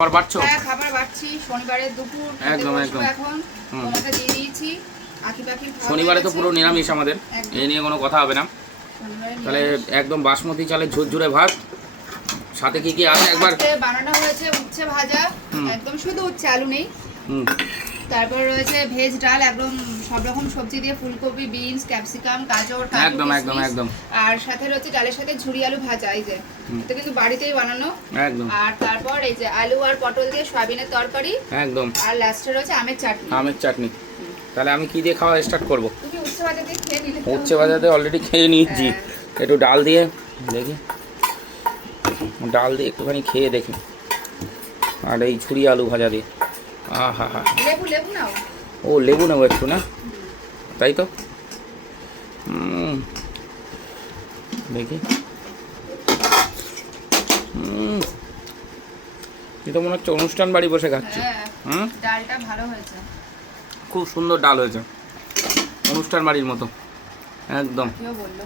খাবার বাড়ছো? হ্যাঁ খাবার বাড়ছি। শনিবারের দুপুর একদম একদম এখন তোমাকে দিয়ে দিয়েছি। আখি পাখি শনিবারে তো পুরো নিরামিষ আমাদের, এই নিয়ে কোনো কথা হবে না। তাহলে একদম বাসমতি চালের ঝুরঝুরে ভাত, সাথে কি কি আছে একবার বানানো হয়েছে উচ্ছে ভাজা, একদম শুধু উচ্ছে, আলু নেই। তারপর রয়েছে ভেজ ডাল, একদম সব রকম সবজি দিয়ে, ফুলকপি, বিনস, ক্যাপসিকাম, গাজর, একদম একদম একদম। আর সাথে রয়েছে ডালের সাথে ঝুরি আলু ভাজা, এই যে এটা কিন্তু বাড়িতেই বানানো একদম। আর তারপর এই যে আলু আর পটল দিয়ে সয়াবিনের তরকারি একদম। আর লাস্টে রয়েছে আমের চাটনি। আমের চাটনি। তাহলে আমি কি দিয়ে খাওয়া স্টার্ট করব? তুমি উচ্ছে ভাজা দিয়ে খেয়ে নিলে। উচ্ছে ভাজাতে অলরেডি খেয়ে নিয়েছি, একটু ডাল দিয়ে দেখি, ডাল দিয়ে একটুখানি খেয়ে দেখি, আর এই ঝুরি আলু ভাজা দিয়ে। আহা হা, লেবু লেবু নাও। ও লেবু নেবো একটু, না তাই তো। দেখি, এটা মনে হচ্ছে অনুষ্ঠান বাড়ি বসে খাচ্ছে। ডালটা ভালো হয়েছে, খুব সুন্দর ডাল হয়েছে, অনুষ্ঠান বাড়ির মতো একদম। কেউ বললো